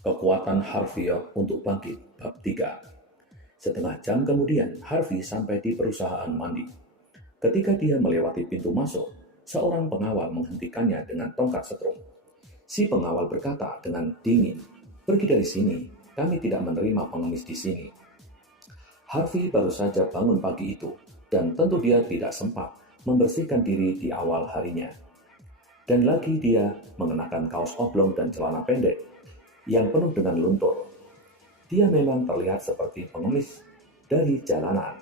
Kekuatan Harvey untuk bangkit, bab 3. Setengah jam kemudian, Harvey sampai di perusahaan mandi. Ketika dia melewati pintu masuk, seorang pengawal menghentikannya dengan tongkat setrum. Si pengawal berkata dengan dingin, "Pergi dari sini, kami tidak menerima pengemis di sini." Harvey baru saja bangun pagi itu, dan tentu dia tidak sempat membersihkan diri di awal harinya. Dan lagi dia mengenakan kaos oblong dan celana pendek yang penuh dengan luntur. Dia memang terlihat seperti pengemis dari jalanan.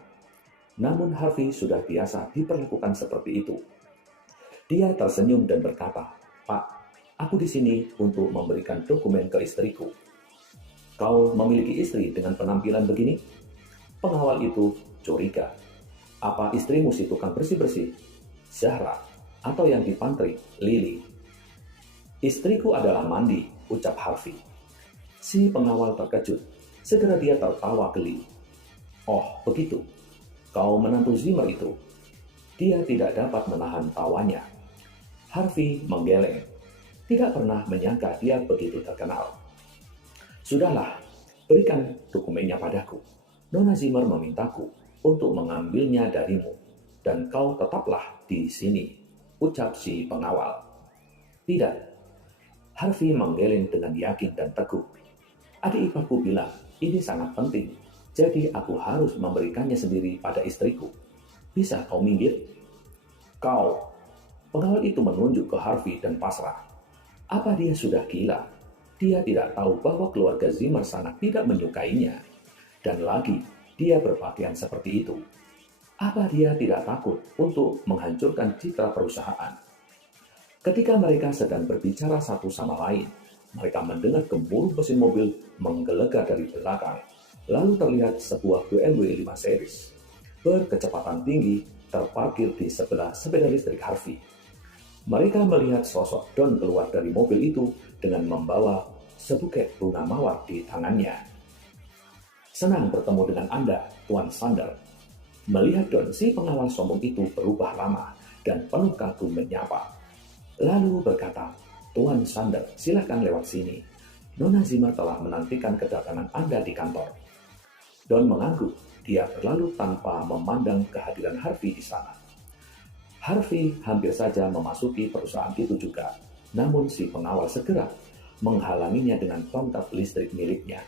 Namun Harvey sudah biasa diperlakukan seperti itu. Dia tersenyum dan berkata, "Pak, aku di sini untuk memberikan dokumen ke istriku." "Kau memiliki istri dengan penampilan begini?" Pengawal itu curiga. "Apa istrimu si tukang bersih-bersih, Zahra, atau yang di pantry, Lily?" "Istriku adalah Mandi," ucap Harvey. Si pengawal terkejut. Segera dia tertawa geli. "Oh, begitu. Kau menantu Zimmer itu." Dia tidak dapat menahan tawanya. Harvey menggeleng. Tidak pernah menyangka dia begitu terkenal. "Sudahlah, berikan dokumennya padaku. Nona Zimmer memintaku untuk mengambilnya darimu, dan kau tetaplah di sini," ucap si pengawal. "Tidak." Harvey menggeleng dengan yakin dan teguh. "Adik iparku bilang ini sangat penting, jadi aku harus memberikannya sendiri pada istriku. Bisa kau minggir?" "Kau." Pengawal itu menunjuk ke Harvey dan pasrah. Apa dia sudah gila? Dia tidak tahu bahwa keluarga Zimmer sangat tidak menyukainya. Dan lagi, dia berpakaian seperti itu. Apa dia tidak takut untuk menghancurkan citra perusahaan? Ketika mereka sedang berbicara satu sama lain, mereka mendengar gemuruh mesin mobil menggelegar dari belakang. Lalu terlihat sebuah BMW 5 Series berkecepatan tinggi terparkir di sebelah sepeda listrik Harvey. Mereka melihat sosok Don keluar dari mobil itu dengan membawa sebuket bunga mawar di tangannya. "Senang bertemu dengan Anda, Tuan Sander." Melihat Don, si pengawal sombong itu berubah ramah dan penuh kagum menyapa. Lalu berkata, "Tuan Sander, silakan lewat sini. Nona Zimmer telah menantikan kedatangan Anda di kantor." Don mengangguk. Dia berlalu tanpa memandang kehadiran Harvey di sana. Harvey hampir saja memasuki perusahaan itu juga, namun si pengawal segera menghalanginya dengan tongkat listrik miliknya.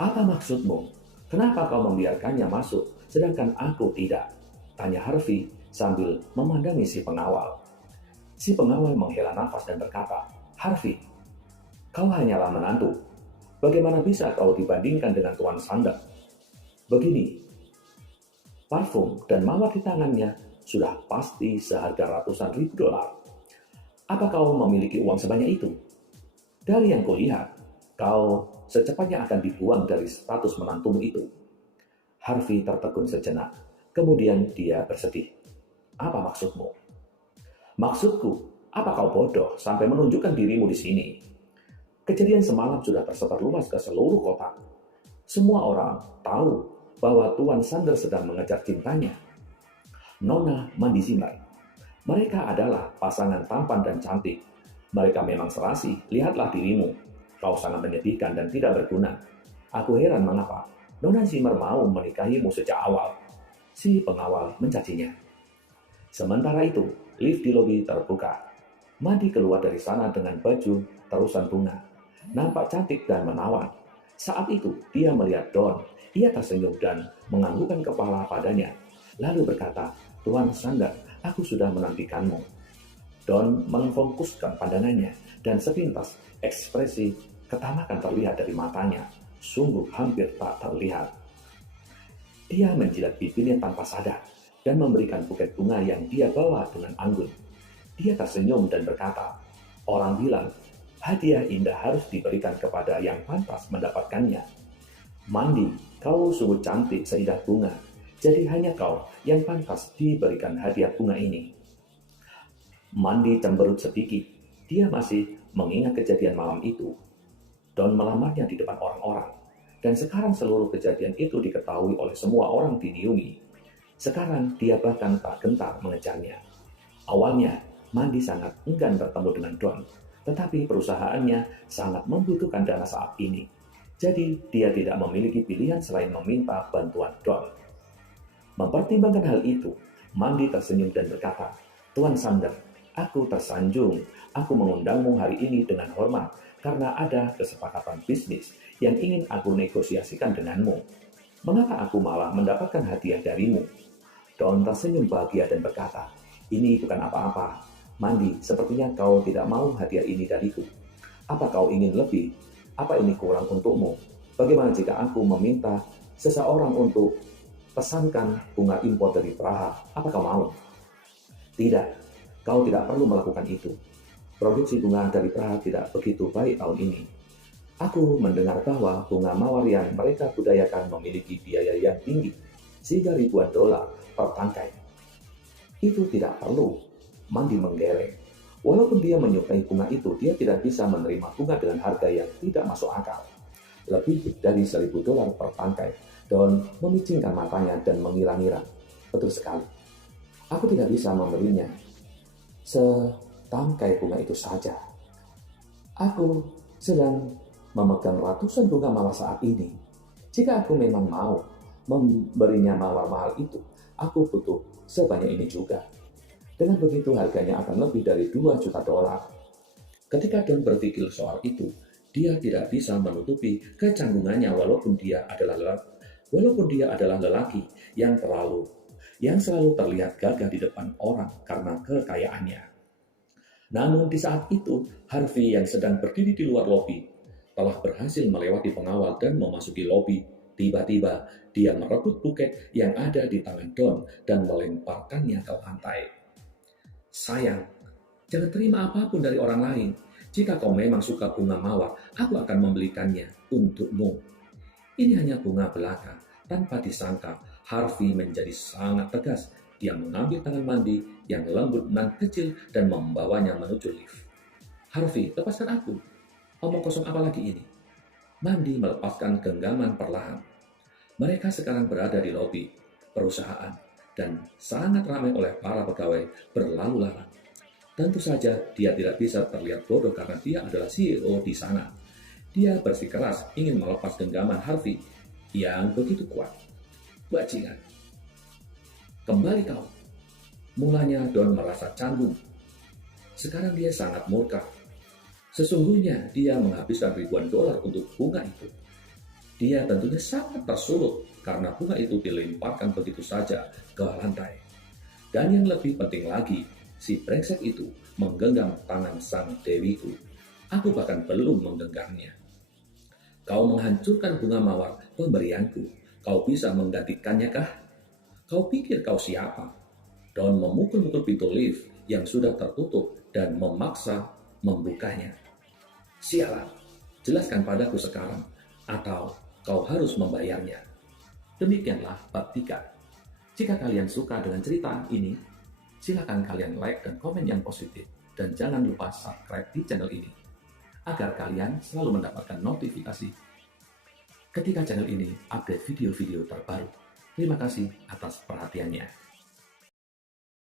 "Apa maksudmu? Kenapa kau membiarkannya masuk, sedangkan aku tidak?" tanya Harvey sambil memandangi si pengawal. Si pengawal menghela nafas dan berkata, "Harvey, kau hanyalah menantu. Bagaimana bisa kau dibandingkan dengan Tuan Sander? Begini, parfum dan mawar di tangannya sudah pasti seharga ratusan ribu dolar. Apa kau memiliki uang sebanyak itu? Dari yang kulihat, kau secepatnya akan dibuang dari status menantumu itu." Harvey tertegun sejenak. Kemudian dia bersedih. "Apa maksudmu?" "Maksudku, apa kau bodoh sampai menunjukkan dirimu di sini? Kejadian semalam sudah tersebar luas ke seluruh kota. Semua orang tahu bahwa Tuan Sander sedang mengejar cintanya, Nona Mandi Zimmer. Mereka adalah pasangan tampan dan cantik. Mereka memang serasi. Lihatlah dirimu. Kau sangat menyedihkan dan tidak berguna. Aku heran mengapa Nona Zimmer mau menikahimu sejak awal." Si pengawal mencacinya. Sementara itu, lift di lobi terbuka. Mandi keluar dari sana dengan baju terusan bunga. Nampak cantik dan menawan. Saat itu, dia melihat Don. Ia tersenyum dan menganggukkan kepala padanya. Lalu berkata, "Tuan Sander, aku sudah menantikanmu." Don memfokuskan pandangannya dan sepintas ekspresi ketamakan terlihat dari matanya. Sungguh hampir tak terlihat. Dia menjilat bibirnya tanpa sadar dan memberikan buket bunga yang dia bawa dengan anggun. Dia tersenyum dan berkata, "Orang bilang, hadiah indah harus diberikan kepada yang pantas mendapatkannya. Mandi, kau sungguh cantik seindah bunga. Jadi hanya kau yang pantas diberikan hadiah bunga ini." Mandi cemberut sedikit. Dia masih mengingat kejadian malam itu. Don melamarnya di depan orang-orang. Dan sekarang seluruh kejadian itu diketahui oleh semua orang di Niumi. Sekarang dia bahkan tak gentar mengejarnya. Awalnya, Mandi sangat enggan bertemu dengan Don. Tetapi perusahaannya sangat membutuhkan dana saat ini. Jadi dia tidak memiliki pilihan selain meminta bantuan Don. Mempertimbangkan hal itu, Mandy tersenyum dan berkata, "Tuan Sander, aku tersanjung. Aku mengundangmu hari ini dengan hormat karena ada kesepakatan bisnis yang ingin aku negosiasikan denganmu. Mengapa aku malah mendapatkan hadiah darimu?" Don tersenyum bahagia dan berkata, "Ini bukan apa-apa. Mandy, sepertinya kau tidak mau hadiah ini dariku. Apa kau ingin lebih? Apa ini kurang untukmu? Bagaimana jika aku meminta seseorang untuk pesankan bunga impor dari Praha? Apa kau mau?" "Tidak, kau tidak perlu melakukan itu. Produksi bunga dari Praha tidak begitu baik tahun ini. Aku mendengar bahwa bunga mawar yang mereka budayakan memiliki biaya yang tinggi, sehingga ribuan dolar per tangkai." "Itu tidak perlu," Mandy menggeleng. Walaupun dia menyukai bunga itu, dia tidak bisa menerima bunga dengan harga yang tidak masuk akal. Lebih dari 1.000 dolar per tangkai. Don memicingkan matanya dan mengira-ngira. "Betul sekali. Aku tidak bisa membelinya setangkai bunga itu saja. Aku sedang memegang ratusan bunga mawar saat ini. Jika aku memang mau memberinya mawar mahal itu, aku butuh sebanyak ini juga. Dengan begitu harganya akan lebih dari 2 juta dolar." Ketika Don berpikir soal itu, dia tidak bisa menutupi kecanggungannya walaupun dia adalah lelaki yang selalu terlihat gagah di depan orang karena kekayaannya. Namun di saat itu, Harvey yang sedang berdiri di luar lobi telah berhasil melewati pengawal dan memasuki lobi. Tiba-tiba, dia merebut buket yang ada di tangan Don dan melemparkannya ke lantai. "Sayang, jangan terima apapun dari orang lain. Jika kau memang suka bunga mawar, aku akan membelikannya untukmu." Ini hanya bunga belaka. Tanpa disangka, Harvey menjadi sangat tegas. Dia mengambil tangan Mandy yang lembut dan kecil dan membawanya menuju lift. "Harvey, lepaskan aku. Omong kosong apa lagi ini?" Mandy melepaskan genggaman perlahan. Mereka sekarang berada di lobi perusahaan dan sangat ramai oleh para pegawai berlalu lalang. Tentu saja dia tidak bisa terlihat bodoh karena dia adalah CEO di sana. Dia bersikeras ingin melepas genggaman Harvey yang begitu kuat. "Bajingan, kembali kau." Mulanya Don merasa canggung. Sekarang dia sangat murka. Sesungguhnya dia menghabiskan ribuan dolar untuk bunga itu. Dia tentunya sangat tersulut karena bunga itu dilemparkan begitu saja ke lantai. Dan yang lebih penting lagi, si brengsek itu menggenggam tangan sang dewiku. Aku bahkan belum menggenggamnya. "Kau menghancurkan bunga mawar pemberianku. Kau bisa menggantikannya kah? Kau pikir kau siapa?" Don memukul-mukul pintu lift yang sudah tertutup dan memaksa membukanya. "Sialan, jelaskan padaku sekarang, atau kau harus membayarnya." Demikianlah bab 3. Jika kalian suka dengan cerita ini, silakan kalian like dan komen yang positif. Dan jangan lupa subscribe di channel ini, agar kalian selalu mendapatkan notifikasi ketika channel ini update video-video terbaru. Terima kasih atas perhatiannya.